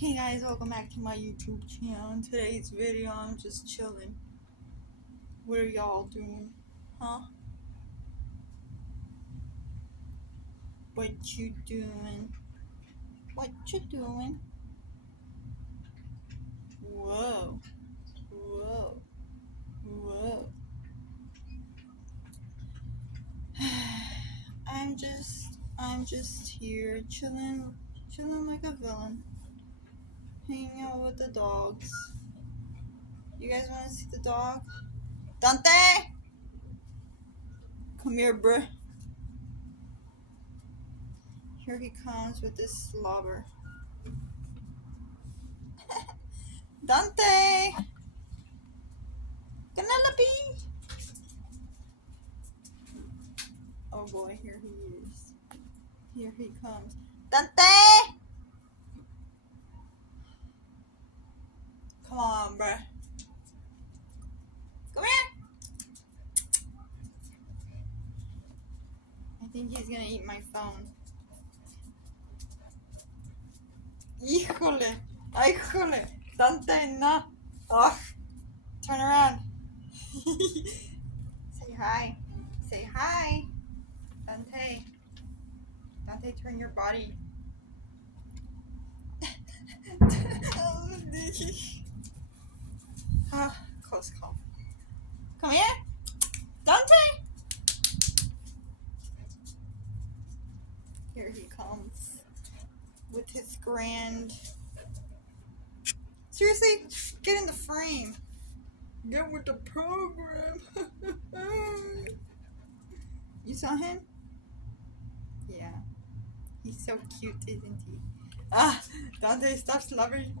Hey guys, welcome back to my YouTube channel. In today's video, I'm just chilling. What are y'all doing? Huh? What you doing? What you doing? Whoa. Whoa. Whoa. I'm just here chilling like a villain. Hanging out with the dogs. You guys wanna see the dog? Dante! Come here, bruh. Here he comes with this slobber. Dante! Penelope! Oh boy, here he is. Here he comes. Dante! Come on, bruh. Come here. I think he's gonna eat my phone. Híjole. Híjole. Dante, no. Oh, turn around. Say hi. Say hi. Dante. Dante, turn your body. Close call. Come here. Dante! Here he comes. With his grand... Seriously? Get in the frame. Get with the program. You saw him? Yeah. He's so cute, isn't he? Ah, Dante, stop slobbering.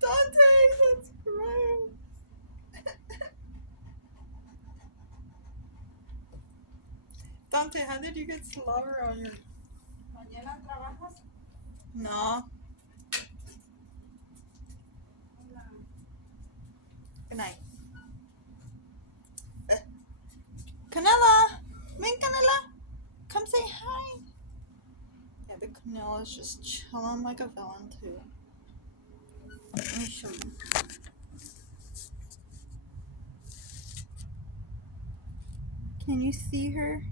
Dante, that's gross. Dante, how did you get slobber on your... ¿Mañana trabajas? No. Hola. Good night. Canela! Ven, Canela! Come say hi. Yeah, the Canela's just chilling like a villain, too. Let me show you. Can you see her?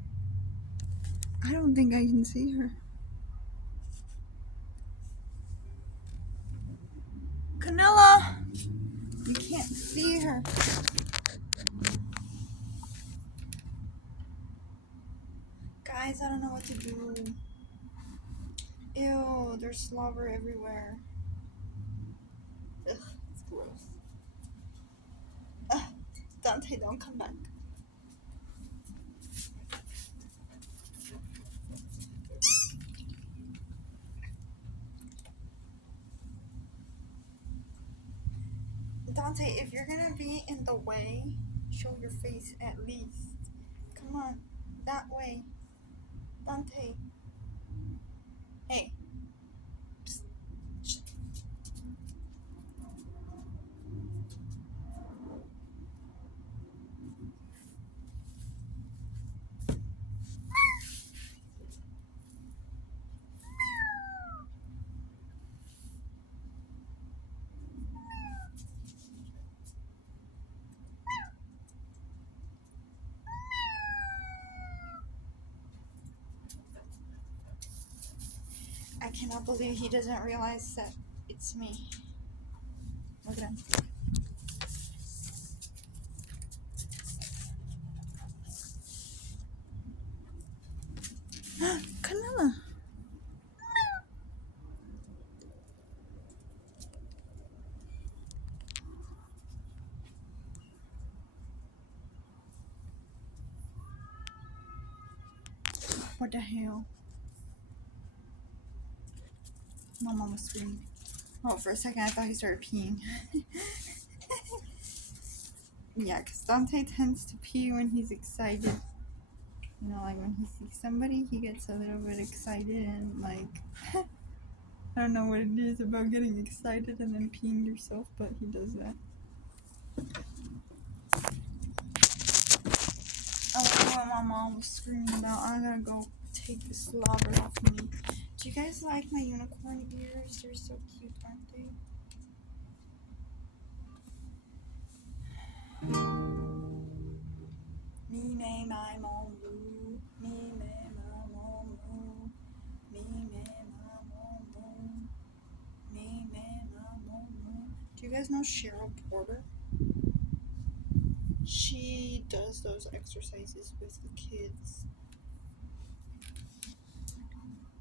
I don't think I can see her. Canela! You can't see her. Guys, I don't know what to do. Ew, there's slobber everywhere. Ugh, it's gross. Dante, don't come back. Dante, if you're gonna be in the way, show your face at least. Come on, that way. Dante. Hey. Psst. Shh. I cannot believe he doesn't realize that it's me. Look at him. Canela. What the hell? My mom was screaming. Oh, for a second I thought he started peeing. Yeah, because Dante tends to pee when he's excited. You know, like when he sees somebody, he gets a little bit excited and like... I don't know what it is about getting excited and then peeing yourself, but he does that. I don't know what my mom was screaming about. I gotta go take the slobber off me. Do you guys like my unicorn ears? They're so cute, aren't they? Me, me, my, mom, moo. Me, me, my, mom, moo. Me, me, my, mom, moo. Me, me, my, mom, moo. Do you guys know Cheryl Porter? She does those exercises with the kids.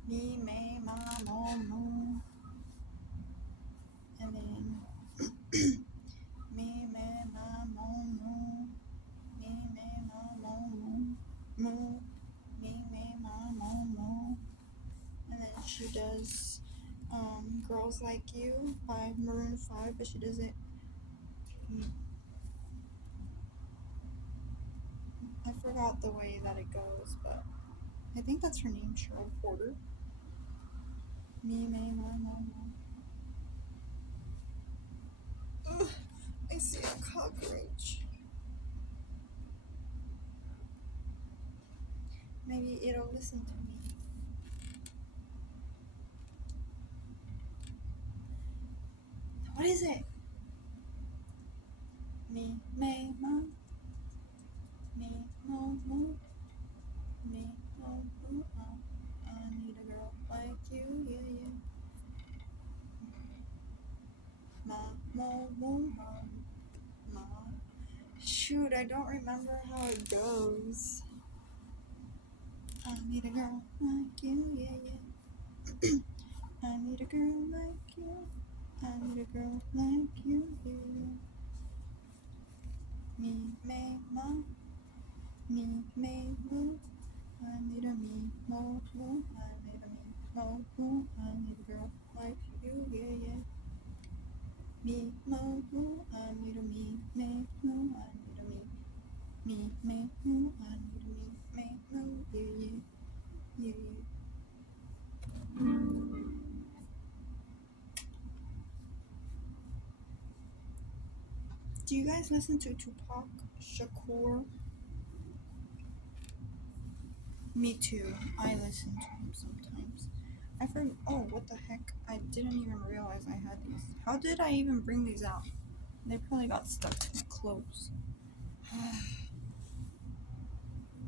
Me, me, my, mom, moo. And then me, me, my, mom, moo. Me, me, my, mom, moo. Moo. Me, me, my, mom, moo. And then she does Girls Like You by Maroon 5, but she does it. I forgot the way that it goes, but I think that's her name, Cheryl Porter. Me, me, my, mom. Ugh, I see a cockroach. Maybe it'll listen to me. What is it? Me, me, mom. Me, mom, mom. Me, mom, mom. I need a girl like you, yeah, yeah. Mom, mom, mom, mom. Shoot, I don't remember how it goes. I need a girl like you, yeah, yeah. I need a girl like you. I need a girl like you, yeah. Me, me, mo. Me, me, mo. I need a me, mo, mo. I need a me, mo, mo. I need a girl like you, yeah, yeah. Me, mo, mo. I need a me, mo. I need a me, mo. I need a me, mo, yeah, yeah, yeah, yeah. Do you guys listen to Tupac Shakur? Me too. I listen to him sometimes. I forgot. Oh, what the heck? I didn't even realize I had these. How did I even bring these out? They probably got stuck to my clothes.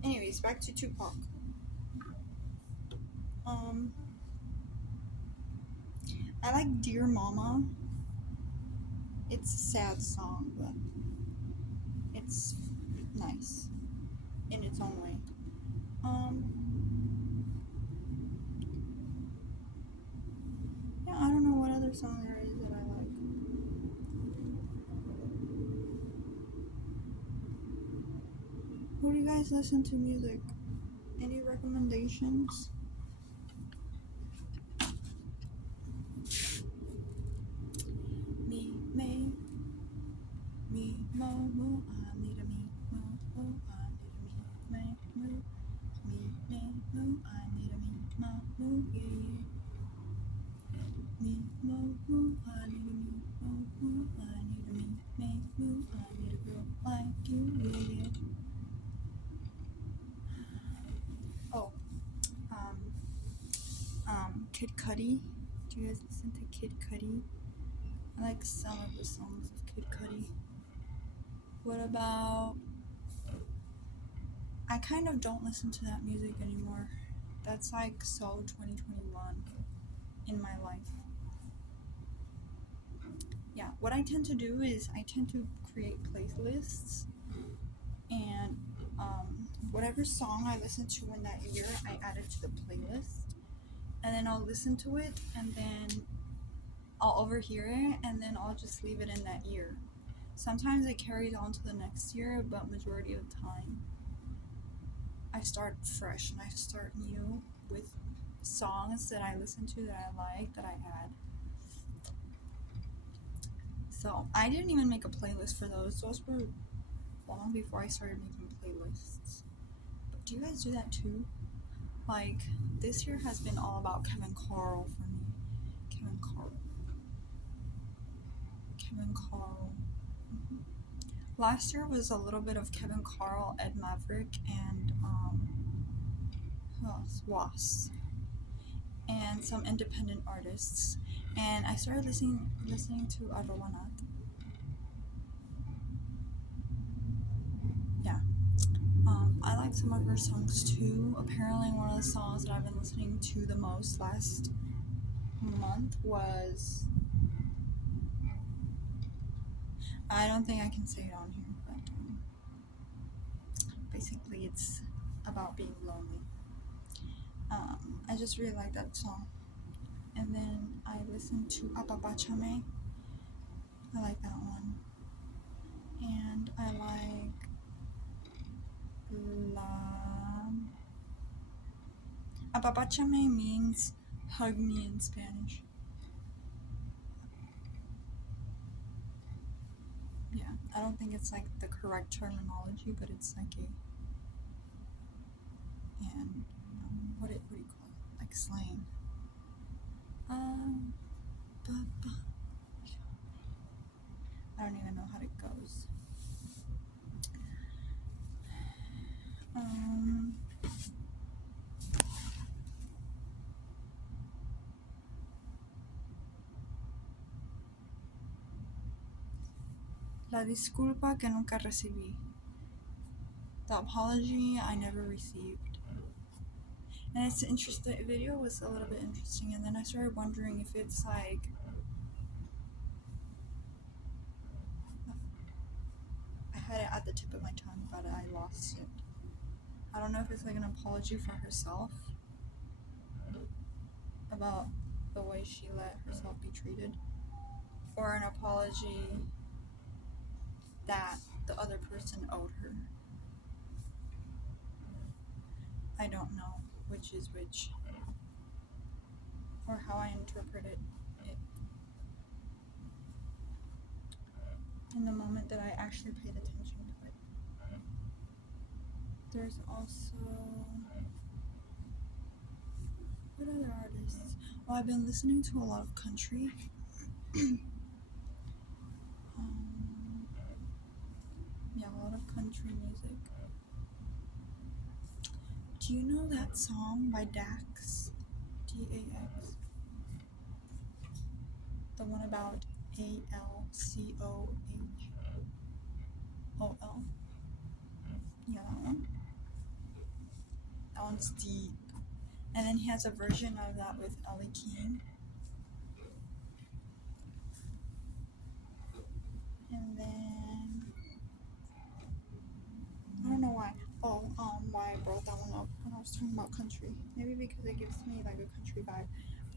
Anyways, back to Tupac. I like Dear Mama. It's a sad song, but it's nice in its own way. Yeah, I don't know what other song there is that I like. Who do you guys listen to music? Any recommendations? Me, me, mo, mo. I need a me, mo, mo. I need a me, mo. Me, mo. I need a me, mo, mo. Yeah, yeah. Me, mo, mo. I need a me, mo, mo. I need a me, mo. I need a girl like you, yeah, yeah. Oh, Kid Cudi. Do you guys listen to Kid Cudi? I like some of the songs of Kid Cudi. What about? I kind of don't listen to that music anymore. That's like so 2021 in my life. Yeah, what I tend to do is I tend to create playlists, and whatever song I listen to in that year, I add it to the playlist, and then I'll listen to it, and then I'll overhear it, and then I'll just leave it in that year. Sometimes it carries on to the next year, but majority of the time, I start fresh and I start new with songs that I listen to that I like that I add. So I didn't even make a playlist for those. Those were long before I started making playlists. But do you guys do that too? Like, this year has been all about Kevin Carl for me. Kevin Carl. Last year was a little bit of Kevin Carl, Ed Maverick, and who else? Was. and some independent artists. And I started listening to Arrobanat. Yeah. I like some of her songs too. Apparently, one of the songs that I've been listening to the most last month was. I don't think I can say it on here, but basically, it's about being lonely. I just really like that song. And then I listened to Apapachame. I like that one. And I like La. Apapachame means hug me in Spanish. Yeah, I don't think it's like the correct terminology, but it's like a. And what do you call it? Like slang. Um, I don't even know how it goes. Um, La disculpa que nunca recibí. The apology I never received. And it's interesting. The video was a little bit interesting, and then I started wondering if it's like. I had it at the tip of my tongue, but I lost it. I don't know if it's like an apology for herself about the way she let herself be treated, or an apology that the other person owed her. I don't know which is which, or how I interpreted it in the moment that I actually paid attention to it. There's also. What other artists? Well, I've been listening to a lot of country. Yeah, a lot of country music. Do you know that song by Dax? DAX? The one about ALCOHOL? Yeah, that one. That one's deep. And then he has a version of that with Ellie King. And then I don't know why. Why I brought that one up when I was talking about country. Maybe because it gives me like a country vibe.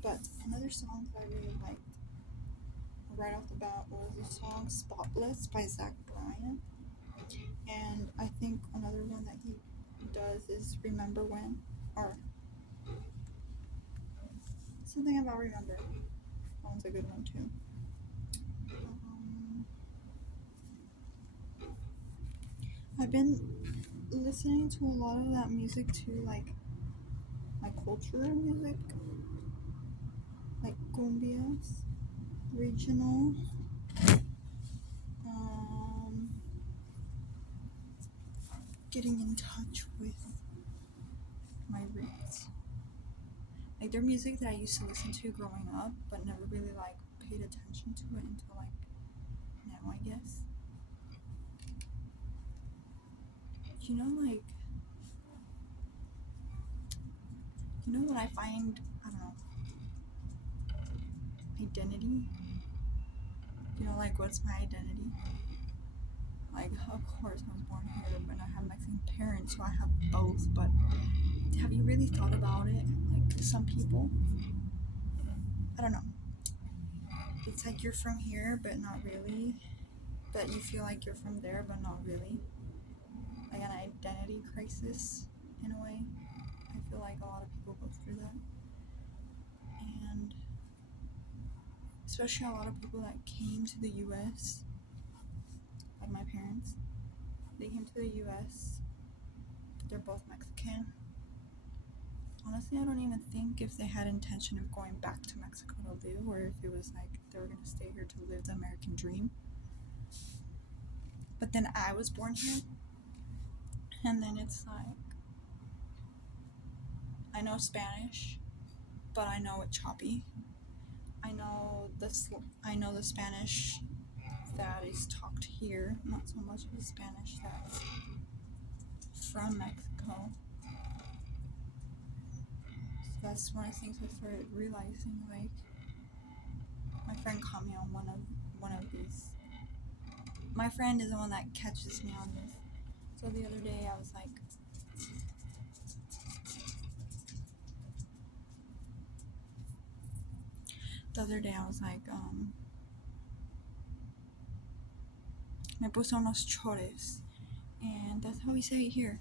But another song that I really liked right off the bat was the song "Spotless" by Zach Bryan. And I think another one that he does is "Remember When," or something about "Remember." That one's a good one too. I've been listening to a lot of that music too, like my cultural music, like cumbias, regional, getting in touch with my roots. Like they're music that I used to listen to growing up, but never really like paid attention to it until like now, I guess. Like what I find, I don't know, identity. Like what's my identity? Like, of course, I was born here, but I have Mexican parents, so I have both. But have you really thought about it? Like some people, I don't know. It's like you're from here, but not really. But you feel like you're from there, but not really. Like an identity crisis, in a way. I feel like a lot of people go through that. And especially a lot of people that came to the U.S., like my parents, they came to the U.S., they're both Mexican. Honestly, I don't even think if they had intention of going back to Mexico to live, or if it was like they were going to stay here to live the American dream. But then I was born here, and then it's like, I know Spanish, but I know it choppy. I know the Spanish that is talked here, not so much the Spanish that's from Mexico. So that's one of the things I started realizing. Like, my friend caught me on one of these. My friend is the one that catches me on this. So the other day I was like, me puso unos chores. And that's how we say it here.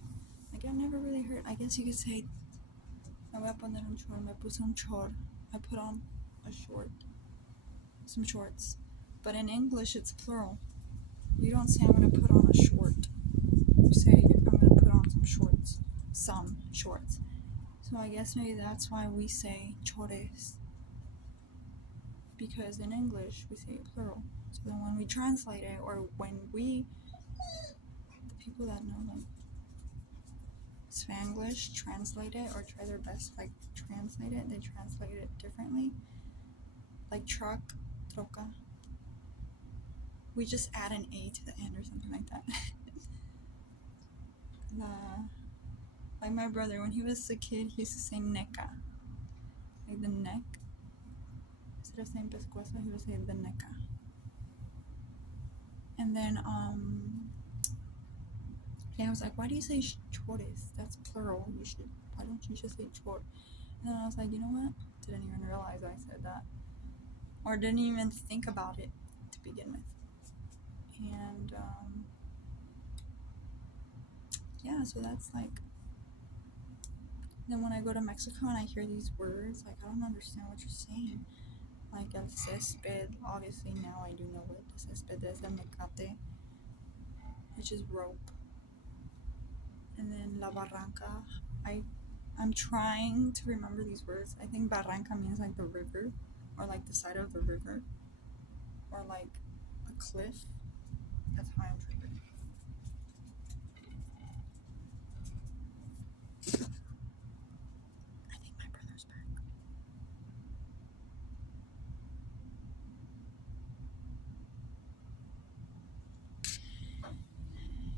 Like, I've never really heard, I guess you could say, me voy a poner un chor, me puse un chor. I put on a short, some shorts. But in English, it's plural. You don't say, I'm going to put on a short. You say, I'm going to put on some shorts. Some shorts. So I guess maybe that's why we say chores. Because in English, we say it plural. So then when we translate it, or when the people that know, like, Spanglish translate it, or try their best to, like, translate it, they translate it differently. Like truck, troca. We just add an A to the end or something like that. Like my brother, when he was a kid, he used to say neca. Like the neck. Instead of saying pescuezo, he would say the neca. And then, yeah, I was like, why do you say chores? That's plural. Why don't you just say chor? And then I was like, you know what? Didn't even realize I said that. Or didn't even think about it to begin with. And, yeah, so that's like, then when I go to Mexico and I hear these words, like, I don't understand what you're saying. Like el césped, obviously now I do know what the césped is, el mecate, which is rope. And then la barranca, I'm trying to remember these words. I think barranca means like the river, or like the side of the river, or like a cliff. That's how I'm triggered. I think my brother's back.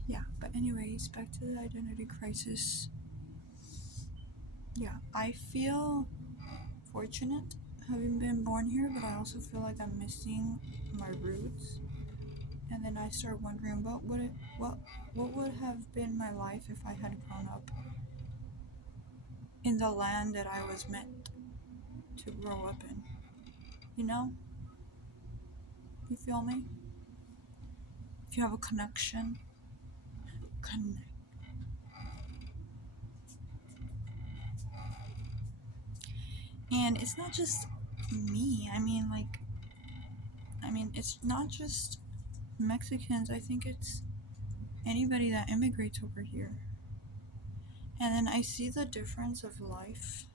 Yeah, but anyways, back to the identity crisis. Yeah, I feel fortunate having been born here, but I also feel like I'm missing my roots. And then I start wondering what would have been my life if I had grown up in the land that I was meant to grow up in. You know? You feel me? If you have a connection, connect. And it's not just me. I mean, it's not just Mexicans. I think it's anybody that immigrates over here. And then I see the difference of life,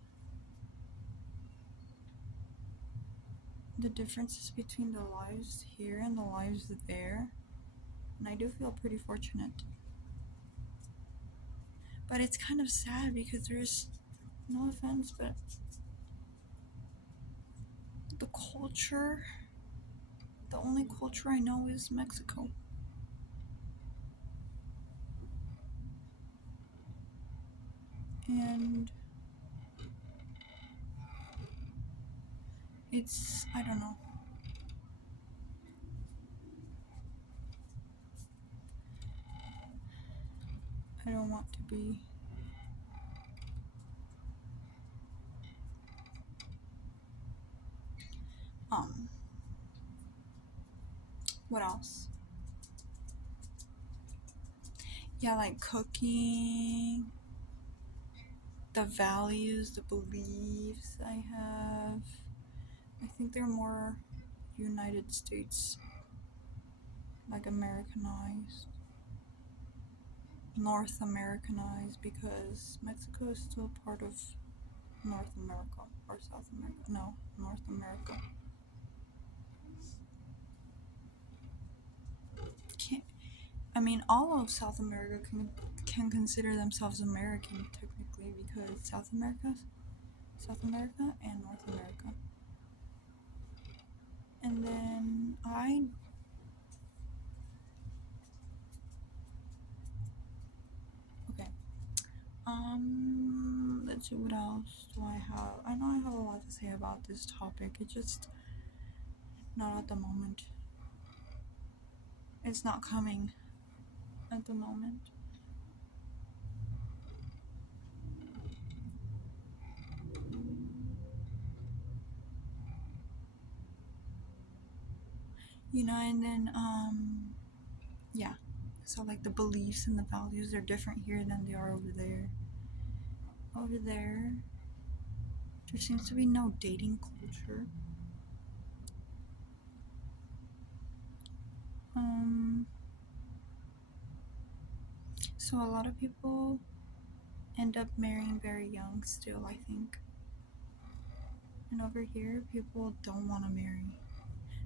the differences between the lives here and the lives there. And I do feel pretty fortunate. But it's kind of sad because there's, no offense, but the only culture I know is Mexico. And it's, I don't know. I don't want to be. What else? Yeah, like cooking, the values, the beliefs I have. I think they're more United States, like Americanized, North Americanized, because Mexico is still part of North America or South America. No, North America. All of South America can consider themselves American technically, because South America South America and North America. And then okay. Let's see, what else do I have? I know I have a lot to say about this topic. It's just not at the moment. It's not coming at the moment. And then yeah. So like the beliefs and the values are different here than they are over there. Over there seems to be no dating culture. So a lot of people end up marrying very young still, I think. And over here, people don't want to marry.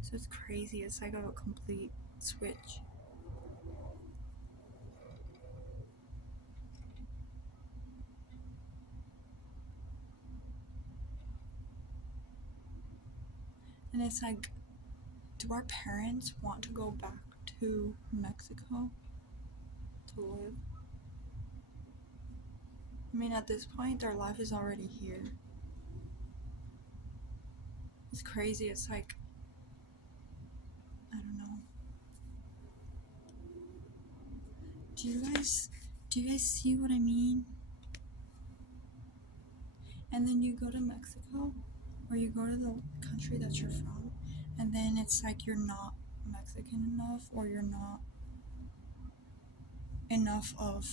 So it's crazy. It's like a complete switch. And it's like, do our parents want to go back to Mexico to live? I mean, at this point, their life is already here. It's crazy. It's like, I don't know. Do you guys see what I mean? And then you go to Mexico, or you go to the country that you're from, and then it's like you're not Mexican enough, or you're not enough of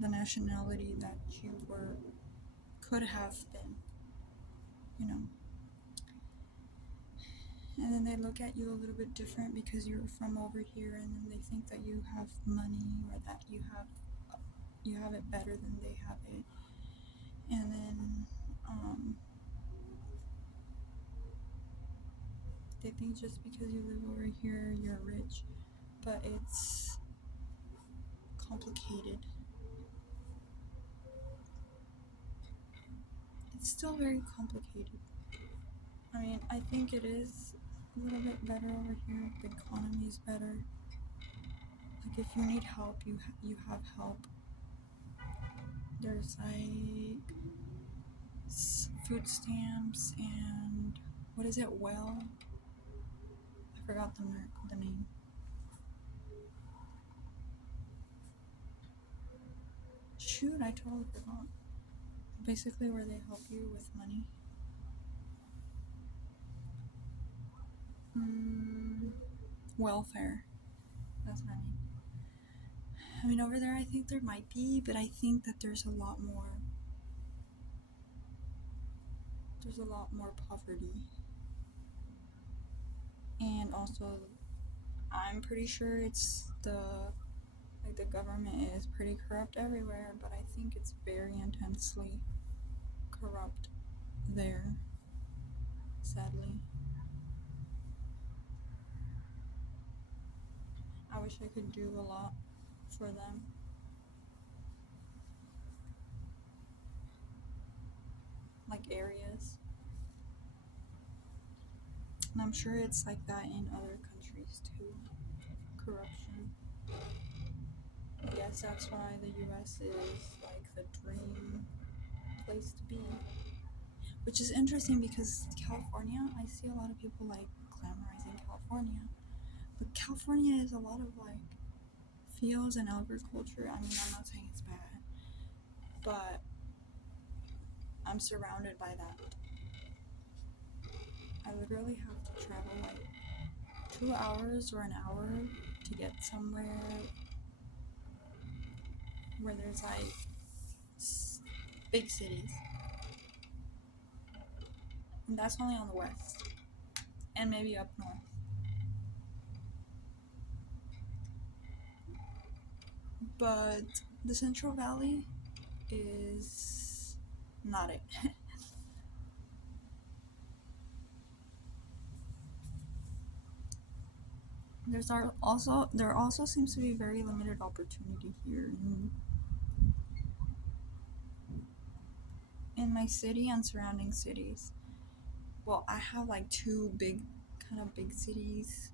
the nationality that you could have been, you know. And then they look at you a little bit different because you're from over here, and then they think that you have money, or that you have it better than they have it. And then they think just because you live over here you're rich, but it's complicated. It's still very complicated. I mean, I think it is a little bit better over here. The economy is better. Like, if you need help, you have help. There's like food stamps and what is it? Well, I forgot the name. Shoot, I totally forgot. Basically, where they help you with money. Welfare. That's what I mean. I mean, over there, I think there might be, but I think that there's a lot more. There's a lot more poverty. And also, I'm pretty sure it's the government is pretty corrupt everywhere, but I think it's very intensely corrupt there, sadly. I wish I could do a lot for them. Like areas. And I'm sure it's like that in other countries too. Corruption. I guess that's why the US is like the dream place to be. Which is interesting because California, I see a lot of people like glamorizing California. But California is a lot of like fields and agriculture. I mean, I'm not saying it's bad, but I'm surrounded by that. I literally have to travel like 2 hours or an hour to get somewhere where there's like big cities. And that's only on the west. And maybe up north. But the Central Valley is not it. There also seems to be very limited opportunity here in my city and surrounding cities. Well, I have like two kind of big cities.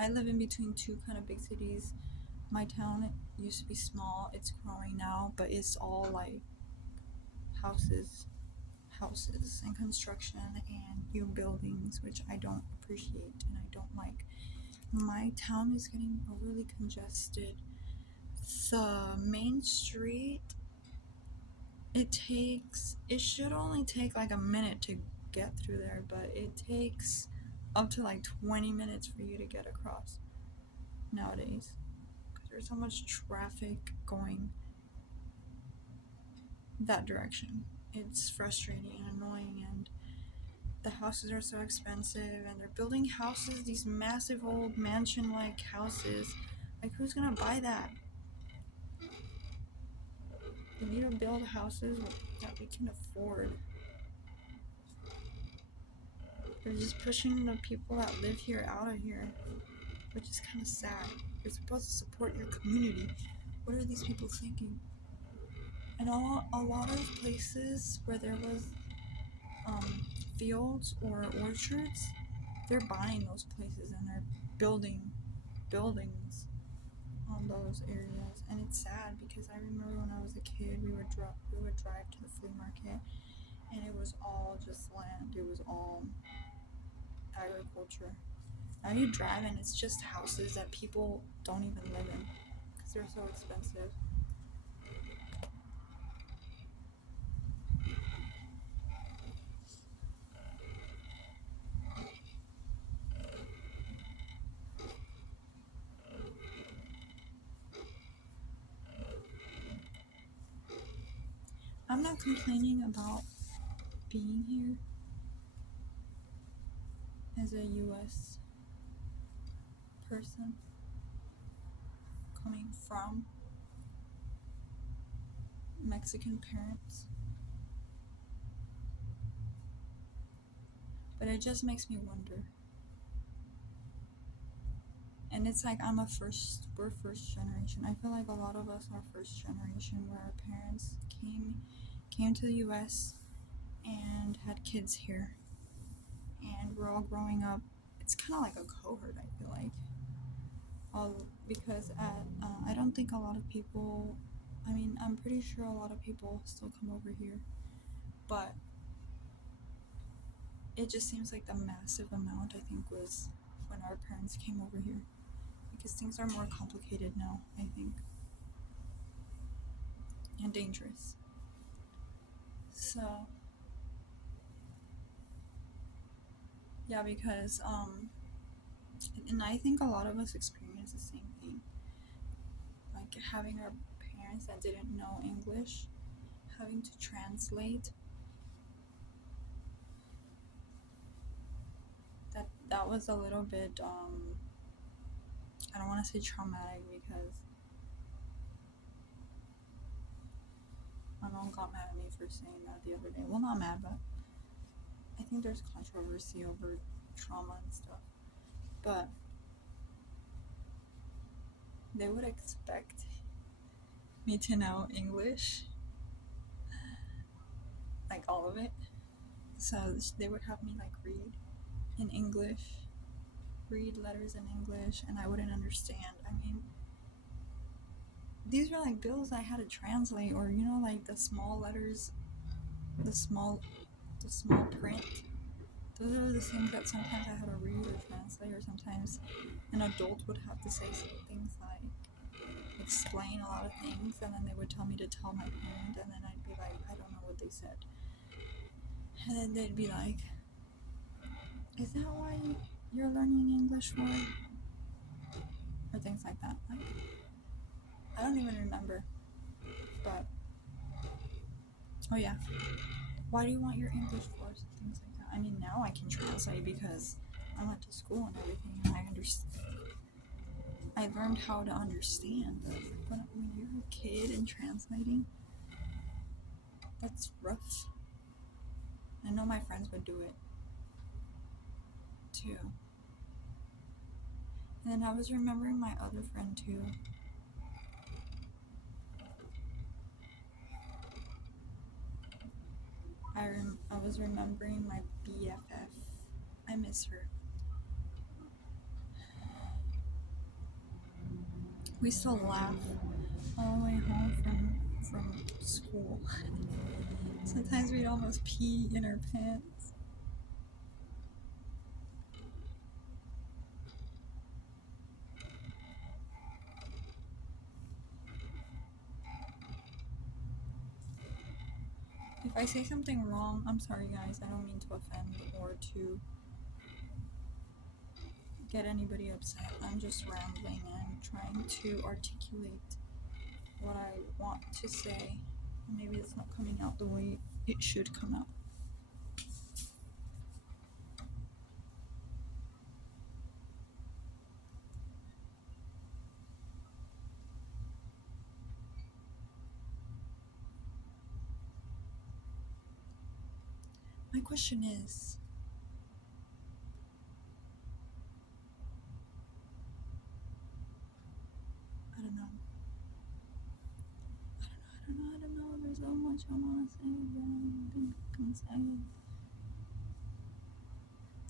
I live in between two kind of big cities. My town used to be small, it's growing now, but it's all like houses, and construction and new buildings, which I don't appreciate and I don't like. My town is getting overly congested. The main street, it should only take like a minute to get through there, but it takes up to like 20 minutes for you to get across nowadays because there's so much traffic going that direction. It's frustrating and annoying, and the houses are so expensive, and they're building houses, these massive old mansion like houses. Like, who's gonna buy that? We need to build houses that we can afford. They're just pushing the people that live here out of here, which is kind of sad. You're supposed to support your community. What are these people thinking? And a lot of places where there was fields or orchards, they're buying those places and they're building buildings on those areas. And it's sad because I remember when I was a kid, we would drive to the flea market, and it was all just land. It was all agriculture. Now you drive and it's just houses that people don't even live in because they're so expensive. I'm not complaining about being here as a US person coming from Mexican parents, but it just makes me wonder. And it's like we're first generation. I feel like a lot of us are first generation where our parents came to the US and had kids here, and we're all growing up. It's kind of like a cohort, I feel like. Because I don't think a lot of people, I mean, I'm pretty sure a lot of people still come over here, but it just seems like the massive amount, I think, was when our parents came over here, because things are more complicated now, I think, and dangerous. So yeah, because and I think a lot of us experience the same thing, like having our parents that didn't know English, having to translate. That was a little bit I don't want to say traumatic, because my mom got mad at me for saying that the other day. Well, not mad, but I think there's controversy over trauma and stuff. But they would expect me to know English, like all of it. So they would have me like read in English, read letters in English, and I wouldn't understand. I mean, these were like bills I had to translate, or like the small letters, the small print. Those are the things that sometimes I had to read or translate, or sometimes an adult would have to say things like explain a lot of things, and then they would tell me to tell my parent, and then I'd be like, I don't know what they said. And then they'd be like, is that why you're learning English for? Or things like that. I don't even remember. But, oh yeah, why do you want your English for? Things like that. I mean, now I can translate because I went to school and everything, and I understand. I learned how to understand. But when you're a kid and translating, that's rough. I know my friends would do it too. And then I was remembering my other friend too. was remembering my BFF. I miss her. We still laugh all the way home from school. Sometimes we'd almost pee in our pants. If I say something wrong, I'm sorry guys, I don't mean to offend or to get anybody upset. I'm just rambling and trying to articulate what I want to say. Maybe it's not coming out the way it should come out. My question is, I don't know. There's so much I want to say, but I think I can say it.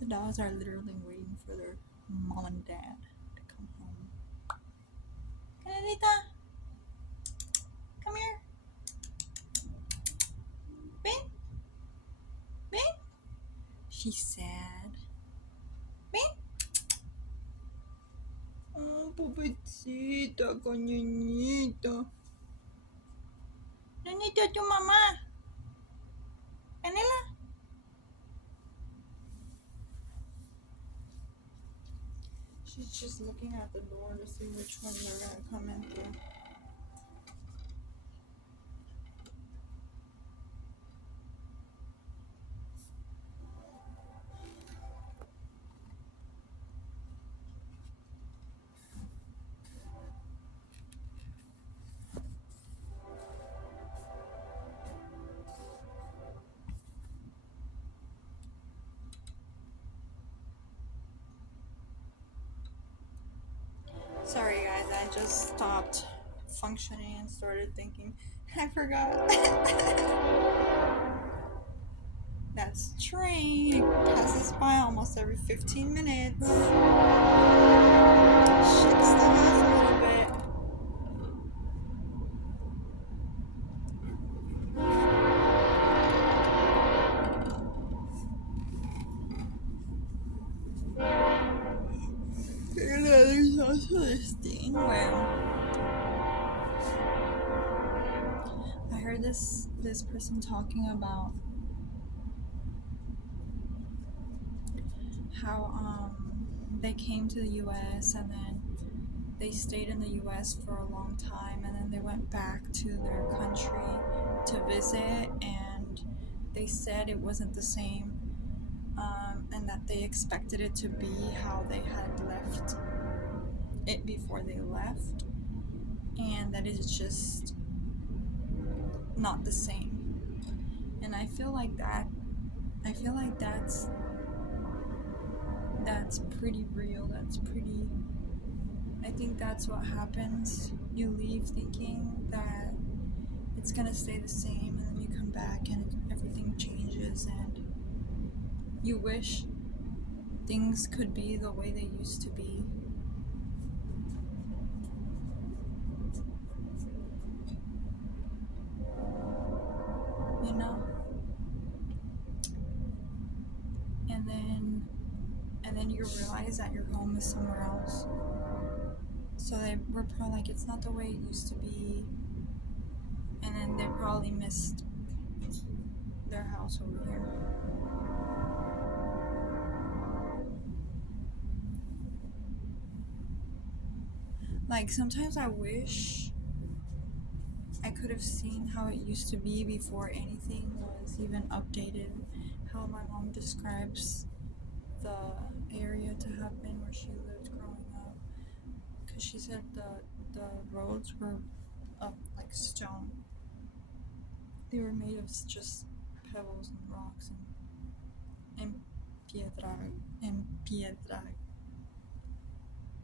The dogs are literally waiting for their mom and dad to come home. Canelita, come here. Ben? Ben? She's sad. Ben? Oh, pobrecita, con Ñañita. Ñañita, tu mamá. Canela. She's just looking at the door to see which one they're gonna come in through. Sorry guys, I just stopped functioning and started thinking. I forgot. That's train. It passes by almost every 15 minutes. Shakes the house a little bit. And there's also this thing where I heard this person talking about how they came to the US and then they stayed in the US for a long time and then they went back to their country to visit and they said it wasn't the same, and that they expected it to be how they had left it before they left, and that it's just not the same. And I feel like that's pretty real. I think that's what happens. You leave thinking that it's gonna stay the same, and then you come back and everything changes, and you wish things could be the way they used to be. You know? And then you realize that your home is somewhere else. So they were probably like, it's not the way it used to be. And then they probably missed their house over here. Like, sometimes I wish I could have seen how it used to be before anything was even updated. How my mom describes the area to have been where she lived growing up. Because she said the roads were of like stone. They were made of just pebbles and rocks and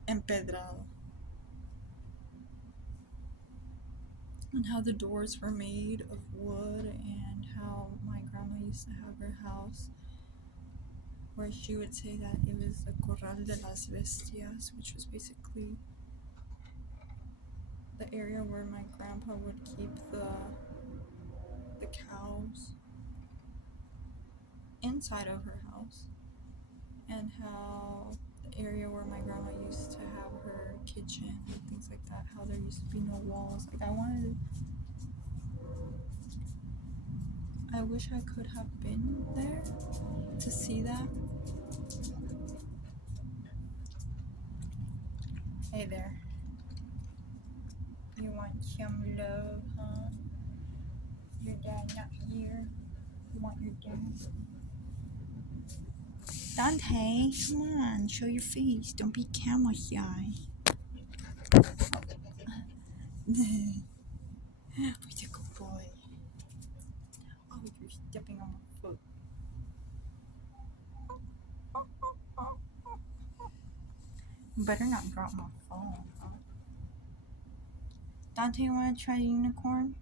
empedrado. And how the doors were made of wood, and how my grandma used to have her house, where she would say that it was the Corral de las Bestias, which was basically the area where my grandpa would keep the cows inside of her house, and how the area where my grandma used to have her kitchen and things like that, how there used to be no walls. Like I wish I could have been there to see that. Hey there. You want some love, huh? Your dad not here. You want your dad? Dante, come on, show your face. Don't be camera shy. He's a good boy. Oh, you're stepping on my foot. Better not drop my phone, huh? Dante, you want to try the unicorn?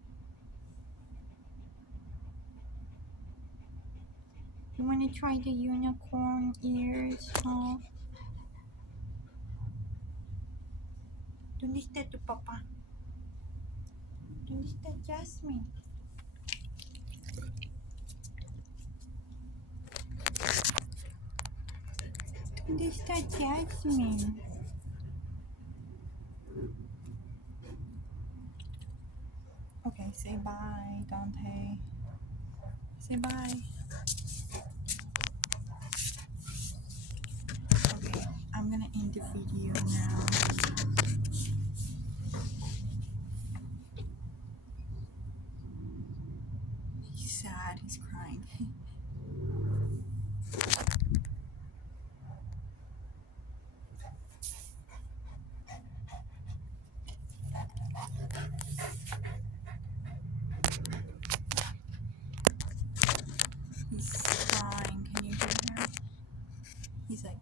You want to try the unicorn ears, huh? ¿Dónde está tu papá? ¿Dónde está Jasmine? ¿Dónde está Jasmine? Okay, say bye, Dante. Say bye. Okay, I'm gonna end the video now. He's sad, he's crying. He's crying, can you hear him? He's like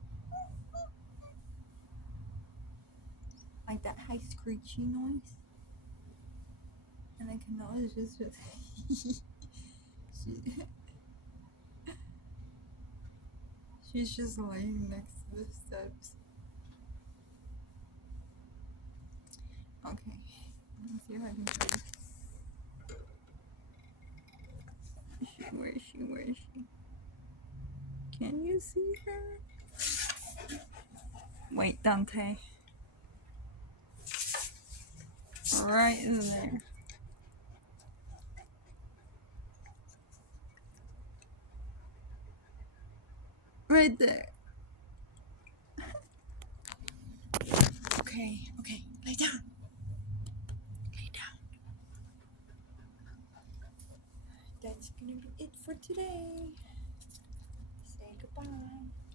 that high screechy noise. And I can know it's just she's just laying next to the steps. Okay, let's see if I can show you. Where is she? Where is she? Can you see her? Wait, Dante. Right in there. Right there. Okay, lay down. Lay down. That's gonna be it for today. Say goodbye,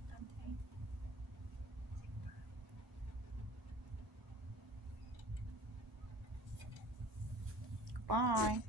Dante. Goodbye.